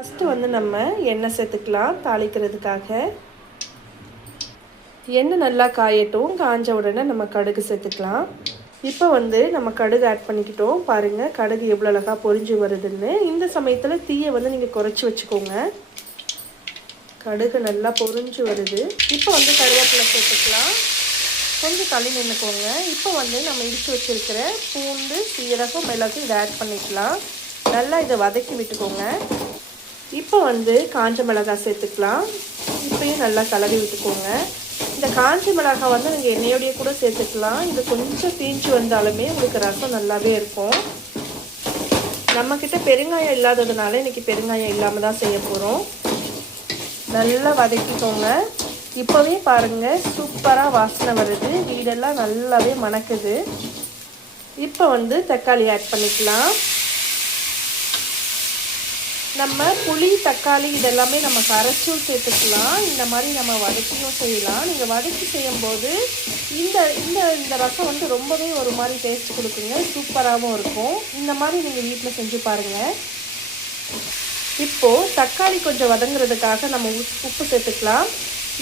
First வந்து நம்ம எண்ணெய் சேர்த்துக்கலாம் தாளிக்கிறதுக்காக. எண்ணெய் நல்லா காயட்டும். காஞ்ச உடனே நம்ம கடுகு சேர்த்துக்கலாம். இப்போ வந்து நம்ம கடுகு ஆட் பண்ணிக்கிட்டோம். பாருங்கள் கடுகு எவ்வளோ அழகாக பொரிஞ்சு வருதுன்னு. இந்த சமயத்தில் தீயை வந்து நீங்கள் குறைச்சி வச்சுக்கோங்க. கடுகு நல்லா பொரிஞ்சு வருது. இப்போ வந்து கருவேப்பிலை சேர்த்துக்கலாம். கொஞ்சம் தள்ளி நின்றுக்கோங்க. இப்போ வந்து நம்ம இடித்து வச்சுருக்கிற பூண்டு, சீரகம், மிளகு இதை ஆட் பண்ணிக்கலாம். நல்லா இதை வதக்கி விட்டுக்கோங்க. இப்போ வந்து காஞ்ச மிளகாய் சேர்த்துக்கலாம். இப்போயும் நல்லா கலரி விட்டுக்கோங்க. இந்த காஞ்ச மிளகாய் வந்து நீங்கள் எண்ணெயோடையே கூட சேர்த்துக்கலாம். இது கொஞ்சம் தீஞ்சு வந்தாலுமே உங்களுக்கு ரசம் நல்லாவே இருக்கும். நம்மக்கிட்ட பெருங்காயம் இல்லாததுனால இன்றைக்கி பெருங்காயம் இல்லாமல் தான் செய்ய போகிறோம். நல்லா வதக்கிக்கோங்க. இப்போவே பாருங்கள் சூப்பராக வாசனை வருது. வீடெல்லாம் நல்லாவே மணக்குது. இப்போ வந்து தக்காளி ஆட் பண்ணிக்கலாம். நம்ம புளி, தக்காளி இதெல்லாமே நம்ம கரைச்சும் சேர்த்துக்கலாம். இந்த மாதிரி நம்ம வதக்கியும் செய்யலாம். நீங்கள் வதக்கி செய்யும்போது இந்த இந்த இந்த ரசம் வந்து ரொம்பவே ஒரு மாதிரி டேஸ்ட் கொடுக்குங்க. சூப்பராகவும் இருக்கும். இந்த மாதிரி நீங்கள் வீட்டில் செஞ்சு பாருங்கள். இப்போது தக்காளி கொஞ்சம் வதங்குறதுக்காக நம்ம உப்பு சேர்த்துக்கலாம்.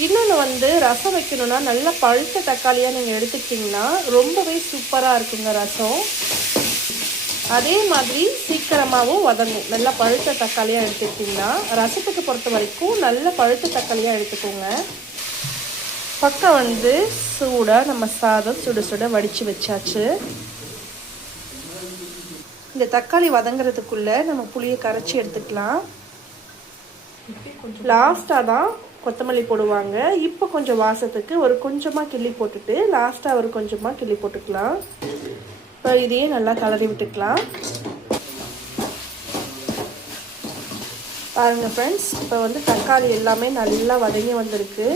இன்னொன்று வந்து ரசம் வைக்கணுன்னா நல்லா பழுத்த தக்காளியாக நீங்கள் எடுத்துக்கிட்டிங்கன்னா ரொம்பவே சூப்பராக இருக்குங்க ரசம். அதே மாதிரி சீக்கிரமாகவும் வதங்கும். நல்லா பழுத்த தக்காளியாக எடுத்துக்கிட்டிங்கன்னா ரசத்துக்கு பொறுத்த வரைக்கும் நல்ல பழுத்த தக்காளியாக எடுத்துக்கோங்க. பக்கம் வந்து சூடாக நம்ம சாதம் சுட சுட வடித்து வச்சாச்சு. இந்த தக்காளி வதங்கிறதுக்குள்ளே நம்ம புளியை கரைச்சி எடுத்துக்கலாம். லாஸ்ட்டாக தான் கொத்தமல்லி போடுவாங்க. இப்போ கொஞ்சம் வாசத்துக்கு ஒரு கொஞ்சமாக கிள்ளி போட்டுட்டு லாஸ்ட்டாக ஒரு கொஞ்சமாக கிள்ளி போட்டுக்கலாம். இப்போ இதையே நல்லா கலரி விட்டுக்கலாம். பாருங்கள் ஃப்ரெண்ட்ஸ், இப்போ வந்து தக்காளி எல்லாமே நல்லா வதங்கி வந்திருக்கு.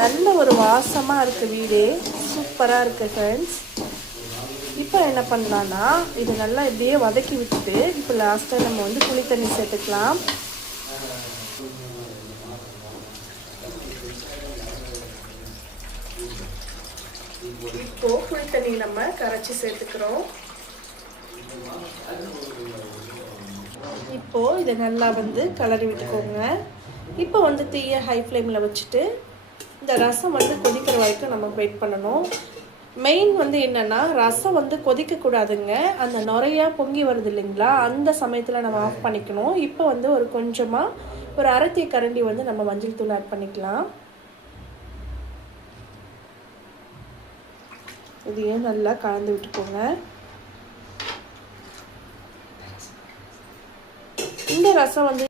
நல்ல ஒரு வாசமாக இருக்குது. வீடே சூப்பராக இருக்குது ஃப்ரெண்ட்ஸ். இப்போ என்ன பண்ணலான்னா இது நல்லா இப்படியே வதக்கி விட்டுட்டு இப்போ லாஸ்ட்டாக நம்ம வந்து புளி தண்ணி சேர்த்துக்கலாம். இப்போது புளி தண்ணி நம்ம கரைச்சி சேர்த்துக்கிறோம். இப்போது இதை நல்லா வந்து கலரி விட்டுக்கோங்க. இப்போ வந்து தீயை ஹை ஃப்ளேமில் வச்சுட்டு இந்த ரசம் வந்து கொதிக்கிற வரைக்கும் நம்ம வெயிட் பண்ணணும். மெயின் வந்து என்னென்னா ரசம் வந்து கொதிக்கக்கூடாதுங்க. அந்த நுரையாக பொங்கி வருது இல்லைங்களா, அந்த சமயத்தில் நம்ம ஆஃப் பண்ணிக்கணும். இப்போ வந்து ஒரு கொஞ்சமாக ஒரு அரை கரண்டி வந்து நம்ம மஞ்சள் தூள் ஆட் பண்ணிக்கலாம். இதையும் நல்லா கலந்து விட்டுக்கோங்க. இந்த ரசம் வந்து